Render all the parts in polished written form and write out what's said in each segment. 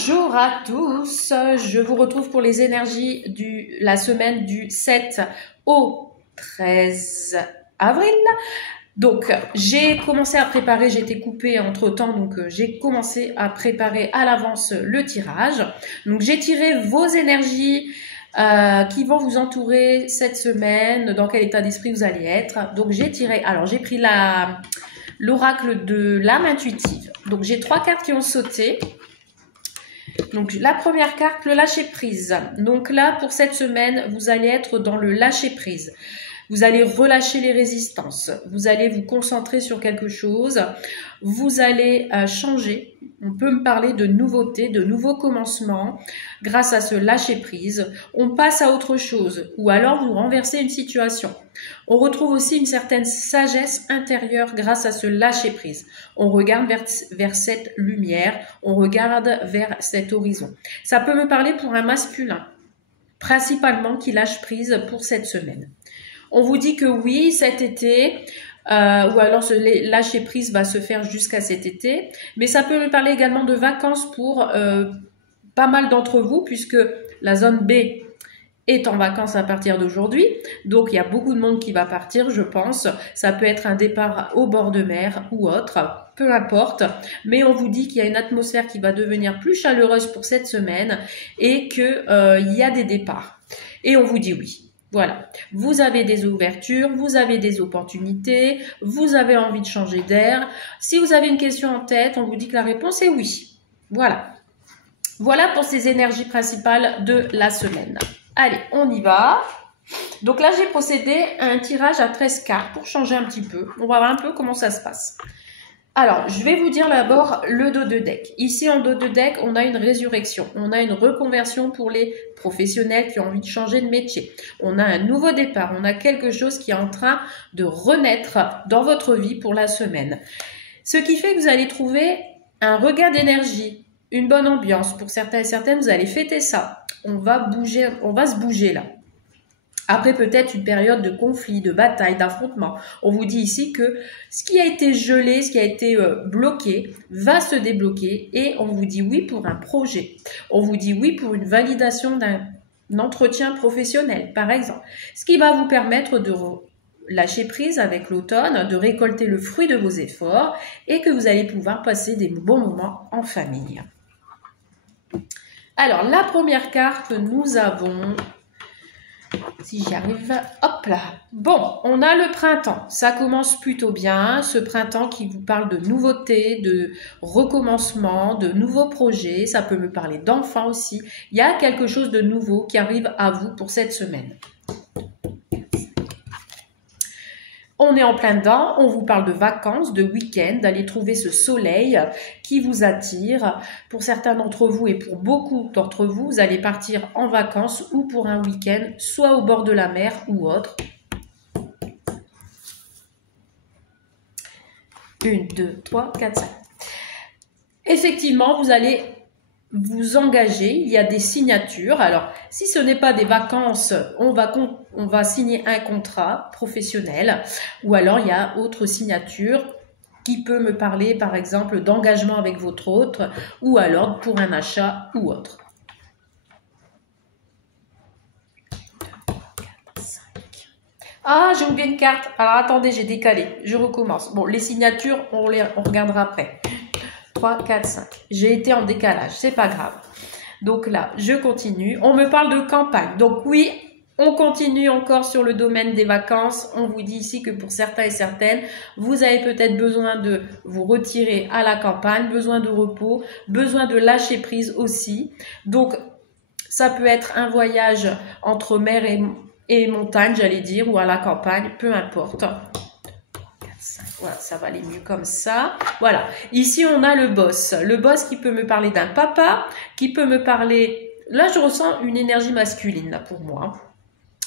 Bonjour à tous, je vous retrouve pour les énergies de la semaine du 7 au 13 avril. Donc j'ai commencé à préparer, j'ai été coupée entre temps, donc j'ai commencé à préparer à l'avance le tirage. Donc j'ai tiré vos énergies qui vont vous entourer cette semaine, dans quel état d'esprit vous allez être. Donc j'ai tiré, alors j'ai pris l'oracle de l'âme intuitive. Donc j'ai 3 cartes qui ont sauté. Donc la première carte, le lâcher prise. Donc là, pour cette semaine, vous allez être dans le lâcher prise. Vous allez relâcher les résistances. Vous allez vous concentrer sur quelque chose. Vous allez changer. On peut me parler de nouveautés, de nouveaux commencements grâce à ce lâcher prise. On passe à autre chose ou alors vous renversez une situation. On retrouve aussi une certaine sagesse intérieure grâce à ce lâcher prise. On regarde vers cette lumière, on regarde vers cet horizon. Ça peut me parler pour un masculin, principalement qui lâche prise pour cette semaine. On vous dit que oui, cet été, ou alors ce lâcher prise va se faire jusqu'à cet été, mais ça peut me parler également de vacances pour pas mal d'entre vous, puisque la zone B est en vacances à partir d'aujourd'hui, donc il y a beaucoup de monde qui va partir, je pense. Ça peut être un départ au bord de mer ou autre, peu importe, mais on vous dit qu'il y a une atmosphère qui va devenir plus chaleureuse pour cette semaine et qu'il y a des départs. Et on vous dit oui. Voilà, vous avez des ouvertures, vous avez des opportunités, vous avez envie de changer d'air. Si vous avez une question en tête, on vous dit que la réponse est oui. Voilà. Voilà pour ces énergies principales de la semaine. Allez, on y va. Donc là, j'ai procédé à un tirage à 13 cartes pour changer un petit peu. On va voir un peu comment ça se passe. Alors, je vais vous dire d'abord le dos de deck. Ici, en dos de deck, on a une résurrection. On a une reconversion pour les professionnels qui ont envie de changer de métier. On a un nouveau départ. On a quelque chose qui est en train de renaître dans votre vie pour la semaine. Ce qui fait que vous allez trouver un regain d'énergie, une bonne ambiance. Pour certains et certaines, vous allez fêter ça. On va se bouger là. Après peut-être une période de conflit, de bataille, d'affrontement. On vous dit ici que ce qui a été gelé, ce qui a été bloqué, va se débloquer et on vous dit oui pour un projet. On vous dit oui pour une validation d'un entretien professionnel, par exemple. Ce qui va vous permettre de lâcher prise avec l'automne, de récolter le fruit de vos efforts et que vous allez pouvoir passer des bons moments en famille. Alors, la première carte, nous avons... Si j'y arrive, hop là. Bon, on a le printemps. Ça commence plutôt bien. Ce printemps qui vous parle de nouveautés, de recommencement, de nouveaux projets. Ça peut me parler d'enfants aussi. Il y a quelque chose de nouveau qui arrive à vous pour cette semaine. On est en plein dedans, on vous parle de vacances, de week-end, d'aller trouver ce soleil qui vous attire. Pour certains d'entre vous et pour beaucoup d'entre vous, vous allez partir en vacances ou pour un week-end, soit au bord de la mer ou autre. 1, 2, 3, 4, 5. Effectivement, vous allez vous engager, il y a des signatures. Alors, si ce n'est pas des vacances, on va signer un contrat professionnel ou alors il y a autre signature qui peut me parler par exemple d'engagement avec votre autre ou alors pour un achat ou autre. 2, 4, 5. Ah, j'ai oublié une carte. Alors, attendez, j'ai décalé. Je recommence. Bon, les signatures, on regardera après. 3, 4, 5. J'ai été en décalage, c'est pas grave. Donc là, je continue. On me parle de campagne. Donc oui, on continue encore sur le domaine des vacances. On vous dit ici que pour certains et certaines, vous avez peut-être besoin de vous retirer à la campagne, besoin de repos, besoin de lâcher prise aussi. Donc, ça peut être un voyage entre mer et montagne, j'allais dire, ou à la campagne, peu importe. Voilà, ça va aller mieux comme ça. Voilà, ici on a le boss. Le boss qui peut me parler d'un papa, qui peut me parler... Là, je ressens une énergie masculine là, pour moi.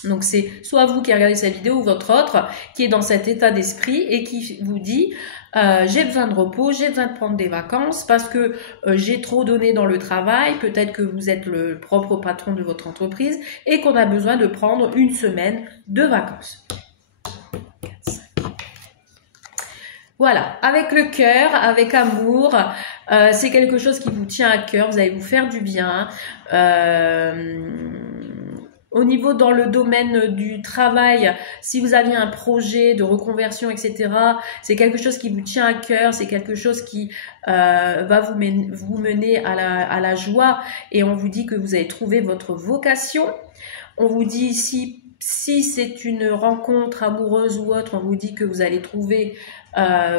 Donc, c'est soit vous qui regardez cette vidéo ou votre autre qui est dans cet état d'esprit et qui vous dit j'ai besoin de repos, j'ai besoin de prendre des vacances parce que j'ai trop donné dans le travail. Peut-être que vous êtes le propre patron de votre entreprise et qu'on a besoin de prendre une semaine de vacances. Voilà, avec le cœur, avec amour, c'est quelque chose qui vous tient à cœur, vous allez vous faire du bien. Au niveau dans le domaine du travail, si vous aviez un projet de reconversion, etc., c'est quelque chose qui vous tient à cœur, c'est quelque chose qui va vous mener à la joie, et on vous dit que vous avez trouvé votre vocation. On vous dit ici, si c'est une rencontre amoureuse ou autre, on vous dit que vous allez trouver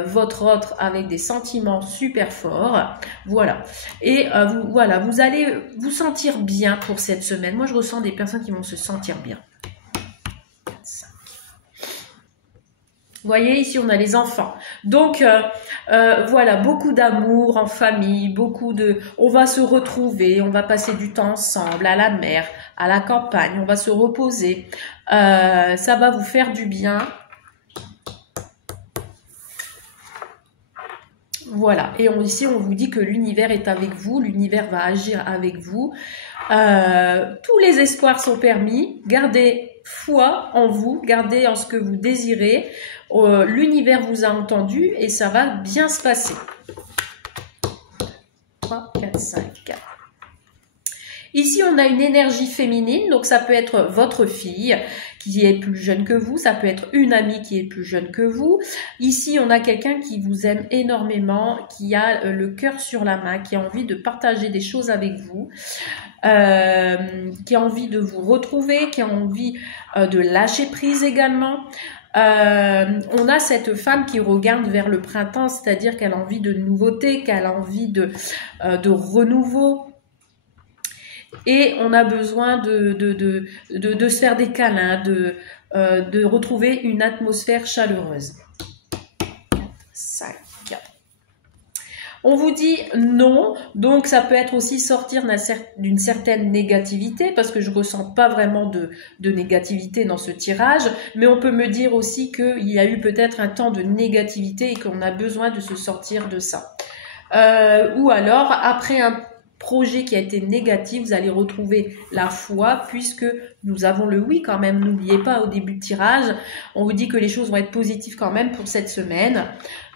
votre autre avec des sentiments super forts. Voilà. Et voilà, vous allez vous sentir bien pour cette semaine. Moi, je ressens des personnes qui vont se sentir bien. 4, 5. Vous voyez, ici, on a les enfants. Donc, voilà, beaucoup d'amour en famille, beaucoup de... On va se retrouver, on va passer du temps ensemble, à la mer, à la campagne, on va se reposer. Ça va vous faire du bien. Voilà, et ici on vous dit que l'univers est avec vous, l'univers va agir avec vous. Tous les espoirs sont permis, gardez foi en vous, gardez en ce que vous désirez. L'univers vous a entendu et ça va bien se passer. 3, 4, 5, 4. Ici, on a une énergie féminine, donc ça peut être votre fille qui est plus jeune que vous, ça peut être une amie qui est plus jeune que vous. Ici, on a quelqu'un qui vous aime énormément, qui a le cœur sur la main, qui a envie de partager des choses avec vous, qui a envie de vous retrouver, qui a envie de lâcher prise également. On a cette femme qui regarde vers le printemps, c'est-à-dire qu'elle a envie de nouveauté, qu'elle a envie de renouveau. Et on a besoin de se faire des câlins, de retrouver une atmosphère chaleureuse. 4, 5. On vous dit non, donc ça peut être aussi sortir d'une certaine négativité, parce que je ressens pas vraiment de négativité dans ce tirage, mais on peut me dire aussi qu'il y a eu peut-être un temps de négativité et qu'on a besoin de se sortir de ça. Ou alors, après un projet qui a été négatif, vous allez retrouver la foi, puisque nous avons le oui quand même. N'oubliez pas, au début de tirage, on vous dit que les choses vont être positives quand même pour cette semaine.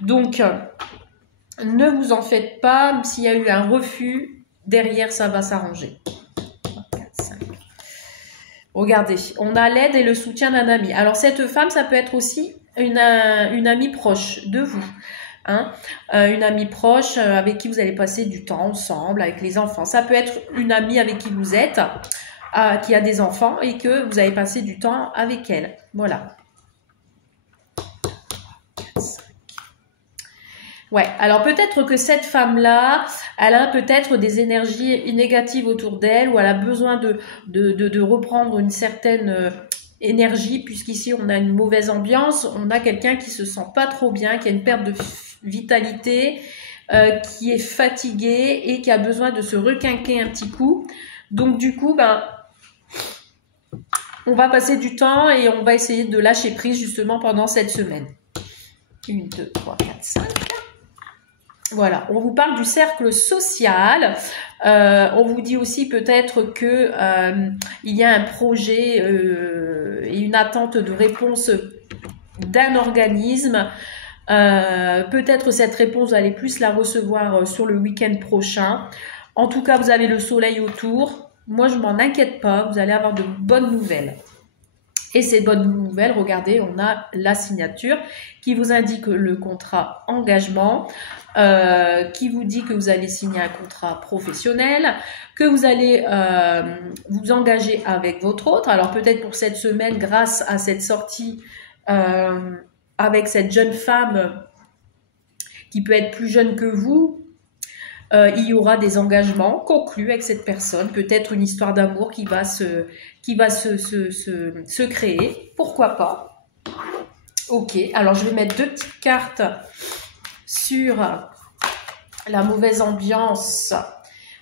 Donc, ne vous en faites pas, s'il y a eu un refus, derrière ça va s'arranger. 3, 4, 5. Regardez, on a l'aide et le soutien d'un ami. Alors cette femme, ça peut être aussi une amie proche de vous. Hein, une amie proche avec qui vous allez passer du temps ensemble, avec les enfants. Ça peut être une amie avec qui vous êtes, qui a des enfants et que vous avez passé du temps avec elle. Voilà. 4, 5. Ouais, alors peut-être que cette femme-là, elle a peut-être des énergies négatives autour d'elle, ou elle a besoin de reprendre une certaine énergie, puisqu'ici on a une mauvaise ambiance, on a quelqu'un qui se sent pas trop bien, qui a une perte de vitalité, qui est fatigué et qui a besoin de se requinquer un petit coup. Donc du coup, on va passer du temps et on va essayer de lâcher prise justement pendant cette semaine. 1, 2, 3, 4, 5. Voilà, on vous parle du cercle social. On vous dit aussi peut-être que il y a un projet et une attente de réponse d'un organisme. Peut-être cette réponse, vous allez plus la recevoir sur le week-end prochain. En tout cas, vous avez le soleil autour. Moi, je m'en inquiète pas. Vous allez avoir de bonnes nouvelles. Et ces bonnes nouvelles, regardez, on a la signature qui vous indique le contrat engagement, qui vous dit que vous allez signer un contrat professionnel, que vous allez vous engager avec votre autre. Alors peut-être pour cette semaine, grâce à cette sortie avec cette jeune femme qui peut être plus jeune que vous, il y aura des engagements conclus avec cette personne, peut-être une histoire d'amour qui va se créer, pourquoi pas. Ok, alors je vais mettre 2 petites cartes sur la mauvaise ambiance.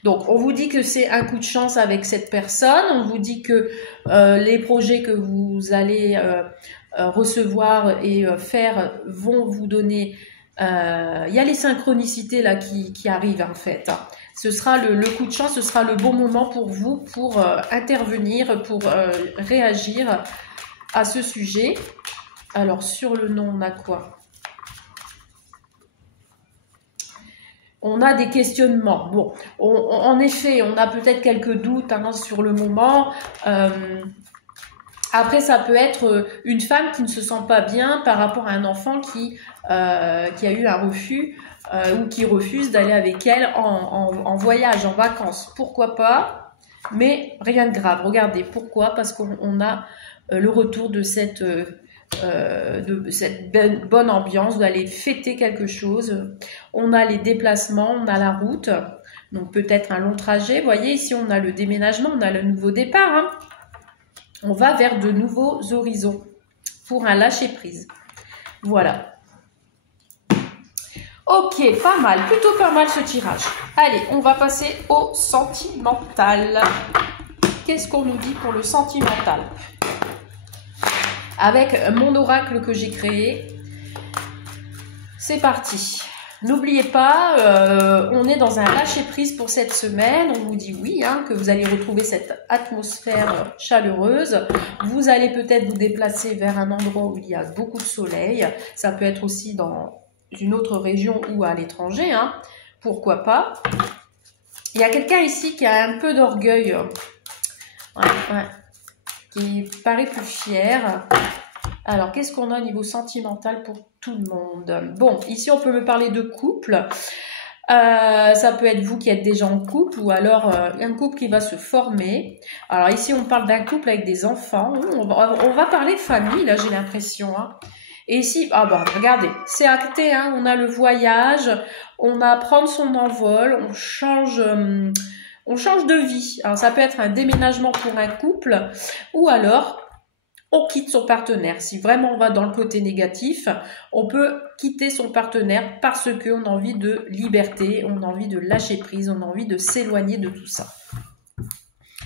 Donc, on vous dit que c'est un coup de chance avec cette personne, on vous dit que les projets que vous allez recevoir et faire vont vous donner... Il y a les synchronicités là qui arrivent en fait. Ce sera le coup de chance, ce sera le bon moment pour vous pour intervenir, pour réagir à ce sujet. Alors sur le nom, on a quoi? on a des questionnements. Bon, en effet, on a peut-être quelques doutes hein, sur le moment. Après, ça peut être une femme qui ne se sent pas bien par rapport à un enfant qui a eu un refus ou qui refuse d'aller avec elle en voyage, en vacances. Pourquoi pas? Mais rien de grave. Regardez, pourquoi? Parce qu'on a le retour de cette bonne ambiance, d'aller fêter quelque chose. On a les déplacements, on a la route, donc peut-être un long trajet. Vous voyez, ici, on a le déménagement, on a le nouveau départ. Hein. On va vers de nouveaux horizons pour un lâcher-prise. Voilà. Ok, pas mal, plutôt pas mal ce tirage. Allez, on va passer au sentimental. Qu'est-ce qu'on nous dit pour le sentimental? Avec mon oracle que j'ai créé, c'est parti. N'oubliez pas, on est dans un lâcher-prise pour cette semaine. On vous dit oui, hein, que vous allez retrouver cette atmosphère chaleureuse. Vous allez peut-être vous déplacer vers un endroit où il y a beaucoup de soleil. Ça peut être aussi dans une autre région ou à l'étranger. Hein. Pourquoi pas. Il y a quelqu'un ici qui a un peu d'orgueil. Qui paraît plus fier. Alors, qu'est-ce qu'on a au niveau sentimental pour tout le monde? Bon, ici, on peut me parler de couple. Ça peut être vous qui êtes déjà en couple ou alors un couple qui va se former. Alors ici, on parle d'un couple avec des enfants. On va parler famille, là, j'ai l'impression. Hein. Et ici, ah bon, regardez, c'est acté. Hein, on a le voyage, on a prendre son envol, on change de vie. Alors, ça peut être un déménagement pour un couple ou alors on quitte son partenaire. Si vraiment on va dans le côté négatif, on peut quitter son partenaire parce qu'on a envie de liberté, on a envie de lâcher prise, on a envie de s'éloigner de tout ça.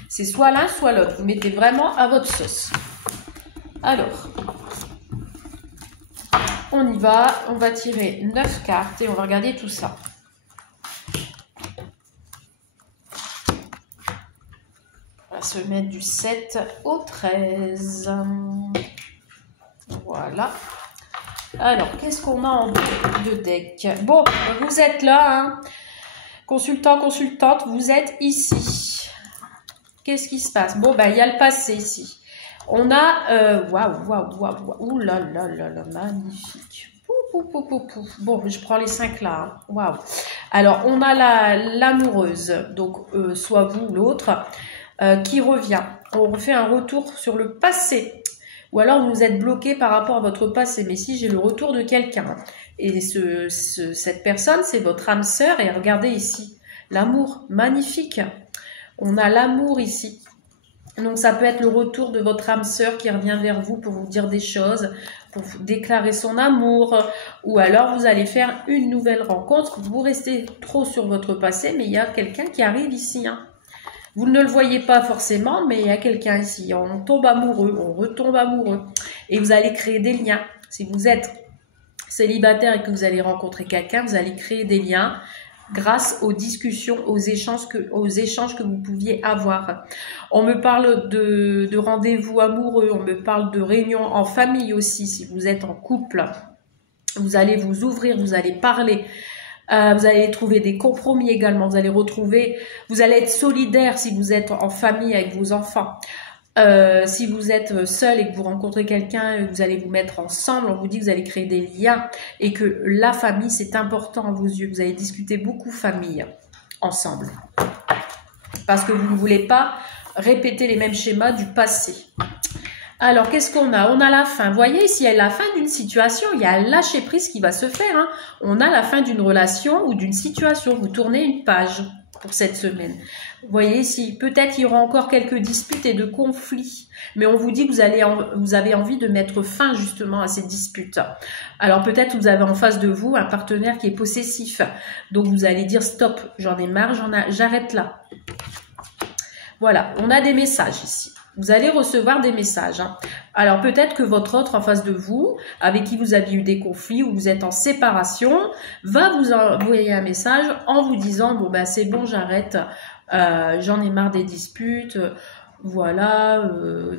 C'est soit l'un, soit l'autre. Vous mettez vraiment à votre sauce. Alors, on y va. On va tirer 9 cartes et on va regarder tout ça. On va se mettre du 7 au 13. Voilà. Alors, qu'est-ce qu'on a en de deck? Bon, vous êtes là, hein. Consultant, consultante, vous êtes ici. Qu'est-ce qui se passe? Bon, ben, il y a le passé ici. On a... waouh. Ouh là là là là, magnifique. Bon, je prends les 5 là. Hein. Waouh. Alors, on a l'amoureuse, donc soit vous ou l'autre, qui revient. On refait un retour sur le passé. Ou alors vous êtes bloqué par rapport à votre passé. Mais si j'ai le retour de quelqu'un. Et cette personne, c'est votre âme sœur. Et regardez ici, l'amour, magnifique. On a l'amour ici. Donc ça peut être le retour de votre âme sœur qui revient vers vous pour vous dire des choses, pour vous déclarer son amour. Ou alors vous allez faire une nouvelle rencontre. Vous restez trop sur votre passé, mais il y a quelqu'un qui arrive ici. Hein. Vous ne le voyez pas forcément, mais il y a quelqu'un ici. On tombe amoureux, on retombe amoureux. Et vous allez créer des liens. Si vous êtes célibataire et que vous allez rencontrer quelqu'un, vous allez créer des liens grâce aux discussions, aux échanges que vous pouviez avoir. On me parle de rendez-vous amoureux, on me parle de réunions en famille aussi. Si vous êtes en couple, vous allez vous ouvrir, vous allez parler. Vous allez trouver des compromis également. Vous allez être solidaire si vous êtes en famille avec vos enfants. Si vous êtes seul et que vous rencontrez quelqu'un, vous allez vous mettre ensemble. On vous dit que vous allez créer des liens et que la famille, c'est important à vos yeux. Vous allez discuter beaucoup famille ensemble. Parce que vous ne voulez pas répéter les mêmes schémas du passé. Alors, qu'est-ce qu'on a? On a la fin. Vous voyez, ici, il y a la fin d'une situation. Il y a un lâcher-prise qui va se faire. Hein. On a la fin d'une relation ou d'une situation. Vous tournez une page pour cette semaine. Vous voyez ici, peut-être il y aura encore quelques disputes et de conflits. Mais on vous dit que vous avez envie de mettre fin justement à ces disputes. Alors, peut-être vous avez en face de vous un partenaire qui est possessif. Donc, vous allez dire stop, j'en ai marre, j'arrête là. Voilà, on a des messages ici. Vous allez recevoir des messages. Hein. Alors, peut-être que votre autre en face de vous, avec qui vous avez eu des conflits ou vous êtes en séparation, va vous envoyer un message en vous disant « Bon, ben c'est bon, j'arrête, j'en ai marre des disputes, voilà,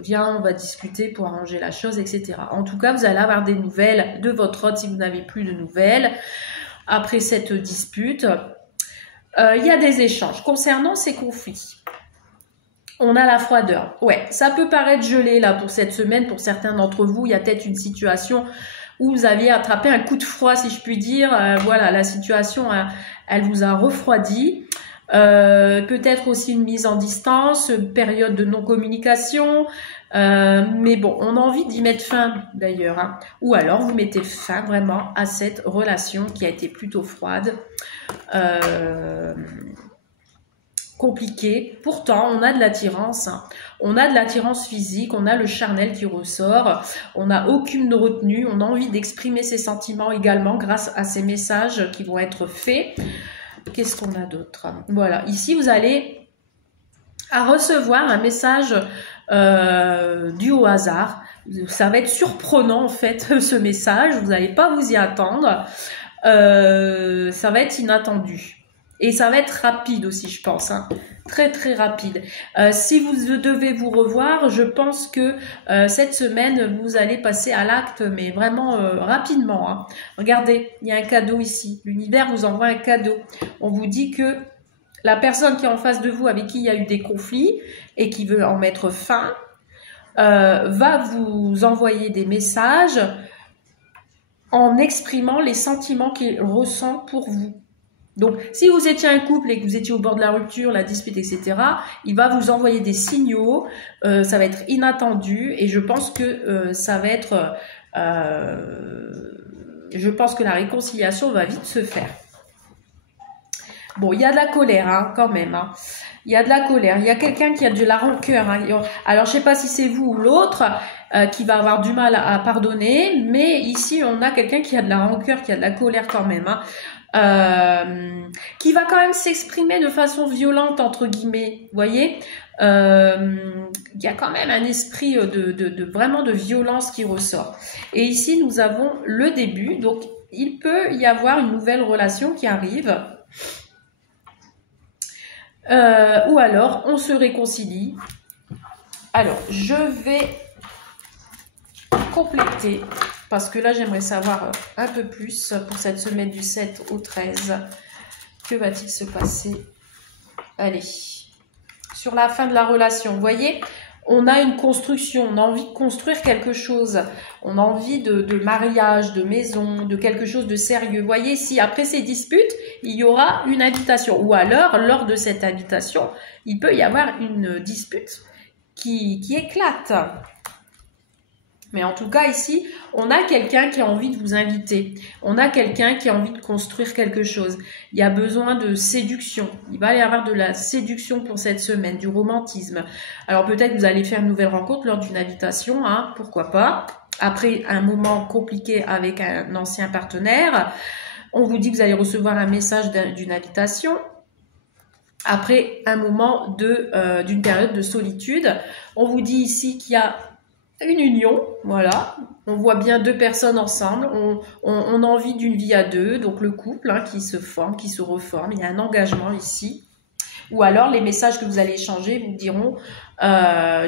viens, on va discuter pour arranger la chose, etc. » En tout cas, vous allez avoir des nouvelles de votre autre si vous n'avez plus de nouvelles après cette dispute. Il y a des échanges. Concernant ces conflits, on a la froideur. Ouais, ça peut paraître gelé là pour cette semaine. Pour certains d'entre vous, il y a peut-être une situation où vous aviez attrapé un coup de froid, si je puis dire. Voilà, la situation, elle vous a refroidi. Peut-être aussi une mise en distance, période de non-communication. Mais bon, on a envie d'y mettre fin d'ailleurs. Hein. Ou alors, vous mettez fin vraiment à cette relation qui a été plutôt froide. Compliqué. Pourtant, on a de l'attirance. Hein. On a de l'attirance physique, on a le charnel qui ressort, on n'a aucune retenue, on a envie d'exprimer ses sentiments également grâce à ces messages qui vont être faits. Qu'est-ce qu'on a d'autre? Voilà, ici vous allez recevoir un message dû au hasard. Ça va être surprenant en fait ce message, vous n'allez pas vous y attendre. Ça va être inattendu. Et ça va être rapide aussi, je pense. Hein. Très, très rapide. Si vous devez vous revoir, je pense que cette semaine, vous allez passer à l'acte, mais vraiment rapidement. Hein. Regardez, il y a un cadeau ici. L'univers vous envoie un cadeau. On vous dit que la personne qui est en face de vous, avec qui il y a eu des conflits et qui veut en mettre fin, va vous envoyer des messages en exprimant les sentiments qu'il ressent pour vous. Donc, si vous étiez un couple et que vous étiez au bord de la rupture, la dispute, etc., il va vous envoyer des signaux, ça va être inattendu et je pense que ça va être... je pense que la réconciliation va vite se faire. Bon, il y a de la colère hein, quand même. Hein. Il y a de la colère. Il y a quelqu'un qui a de la rancœur. Hein. Alors, je ne sais pas si c'est vous ou l'autre qui va avoir du mal à pardonner, mais ici, on a quelqu'un qui a de la rancœur, qui a de la colère quand même. Hein. Qui va quand même s'exprimer de façon violente entre guillemets, vous voyez, il y a quand même un esprit vraiment de violence qui ressort. Et ici nous avons le début, donc il peut y avoir une nouvelle relation qui arrive, ou alors on se réconcilie. Alors je vais compléter. Parce que là, j'aimerais savoir un peu plus pour cette semaine du 7 au 13. Que va-t-il se passer? Allez, sur la fin de la relation, vous voyez, on a une construction, on a envie de construire quelque chose. On a envie de mariage, de maison, de quelque chose de sérieux. Vous voyez, si après ces disputes, il y aura une invitation. Ou alors, lors de cette invitation, il peut y avoir une dispute qui éclate. Mais en tout cas, ici, on a quelqu'un qui a envie de vous inviter. On a quelqu'un qui a envie de construire quelque chose. Il y a besoin de séduction. Il va y avoir de la séduction pour cette semaine, du romantisme. Alors peut-être que vous allez faire une nouvelle rencontre lors d'une invitation, hein, pourquoi pas. Après un moment compliqué avec un ancien partenaire, on vous dit que vous allez recevoir un message d'une invitation. Après un moment d'une période de solitude, on vous dit ici qu'il y a une union, voilà. On voit bien deux personnes ensemble. On a envie d'une vie à deux, donc le couple hein, qui se forme, qui se reforme. Il y a un engagement ici. Ou alors les messages que vous allez échanger vous diront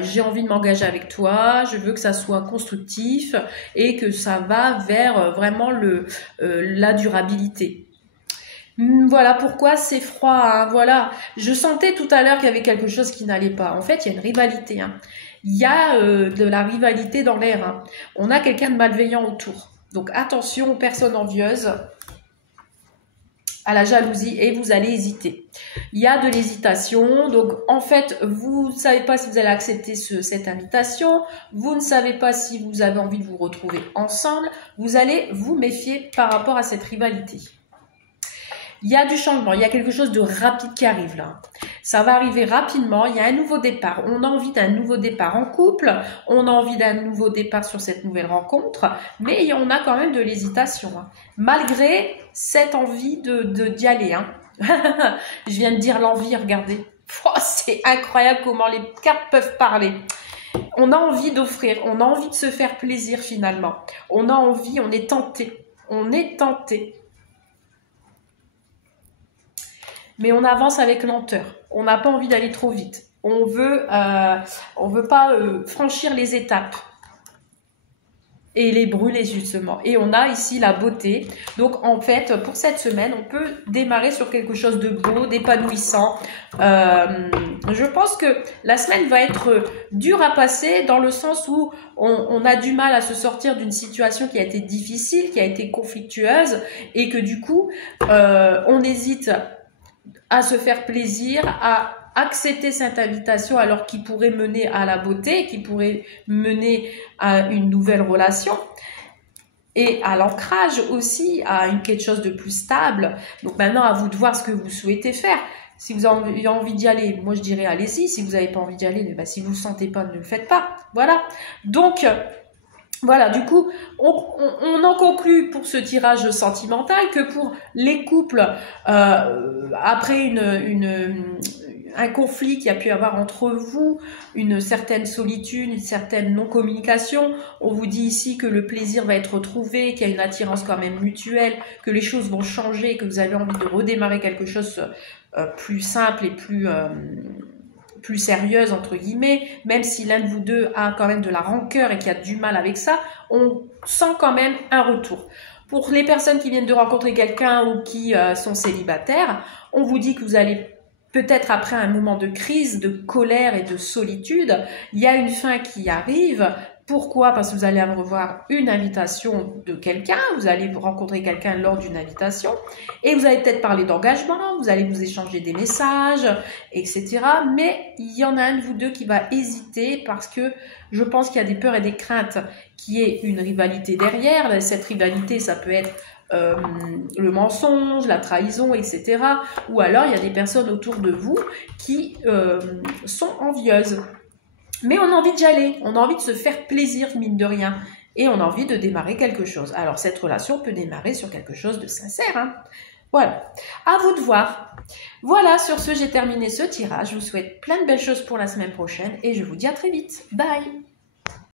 j'ai envie de m'engager avec toi, je veux que ça soit constructif et que ça va vers vraiment la durabilité. Voilà pourquoi c'est froid. Hein, voilà, je sentais tout à l'heure qu'il y avait quelque chose qui n'allait pas. En fait, il y a une rivalité. Hein. Il y a de la rivalité dans l'air. Hein. On a quelqu'un de malveillant autour. Donc attention aux personnes envieuses, à la jalousie et vous allez hésiter. Il y a de l'hésitation. Donc en fait, vous ne savez pas si vous allez accepter cette invitation. Vous ne savez pas si vous avez envie de vous retrouver ensemble. Vous allez vous méfier par rapport à cette rivalité. Il y a du changement, il y a quelque chose de rapide qui arrive là. Ça va arriver rapidement, il y a un nouveau départ. On a envie d'un nouveau départ en couple, on a envie d'un nouveau départ sur cette nouvelle rencontre, mais on a quand même de l'hésitation. Hein. Malgré cette envie d'y aller. Hein. Je viens de dire l'envie, regardez. Oh, c'est incroyable comment les cartes peuvent parler. On a envie d'offrir, on a envie de se faire plaisir finalement. On a envie, on est tenté. On est tenté. Mais on avance avec lenteur. On n'a pas envie d'aller trop vite. On veut pas franchir les étapes. et les brûler justement. Et on a ici la beauté. Donc en fait, pour cette semaine, on peut démarrer sur quelque chose de beau, d'épanouissant. Je pense que la semaine va être dure à passer dans le sens où on a du mal à se sortir d'une situation qui a été difficile, qui a été conflictueuse, et que du coup, on hésite à se faire plaisir, à accepter cette invitation alors qu'il pourrait mener à la beauté, qui pourrait mener à une nouvelle relation et à l'ancrage aussi, à quelque chose de plus stable. Donc maintenant, à vous de voir ce que vous souhaitez faire. Si vous avez envie d'y aller, moi je dirais allez-y. Si vous n'avez pas envie d'y aller, si vous ne le sentez pas, ne le faites pas. Voilà. Donc, voilà, du coup, on en conclut pour ce tirage sentimental que pour les couples, après un conflit qui a pu avoir entre vous, une certaine solitude, une certaine non-communication, on vous dit ici que le plaisir va être retrouvé, qu'il y a une attirance quand même mutuelle, que les choses vont changer, que vous avez envie de redémarrer quelque chose plus simple et plus sérieuse, entre guillemets, même si l'un de vous deux a quand même de la rancœur et qui a du mal avec ça, on sent quand même un retour. Pour les personnes qui viennent de rencontrer quelqu'un ou qui sont célibataires, on vous dit que vous allez peut-être après un moment de crise, de colère et de solitude, il y a une fin qui arrive. Pourquoi? Parce que vous allez recevoir une invitation de quelqu'un, vous allez rencontrer quelqu'un lors d'une invitation, et vous allez peut-être parler d'engagement, vous allez vous échanger des messages, etc. Mais il y en a un de vous deux qui va hésiter parce que je pense qu'il y a des peurs et des craintes, qu'il y ait une rivalité derrière. Cette rivalité, ça peut être le mensonge, la trahison, etc. Ou alors, il y a des personnes autour de vous qui sont envieuses. Mais on a envie d'y aller, on a envie de se faire plaisir, mine de rien. Et on a envie de démarrer quelque chose. Alors, cette relation peut démarrer sur quelque chose de sincère. Hein. Voilà. À vous de voir. Voilà, sur ce, j'ai terminé ce tirage. Je vous souhaite plein de belles choses pour la semaine prochaine et je vous dis à très vite. Bye!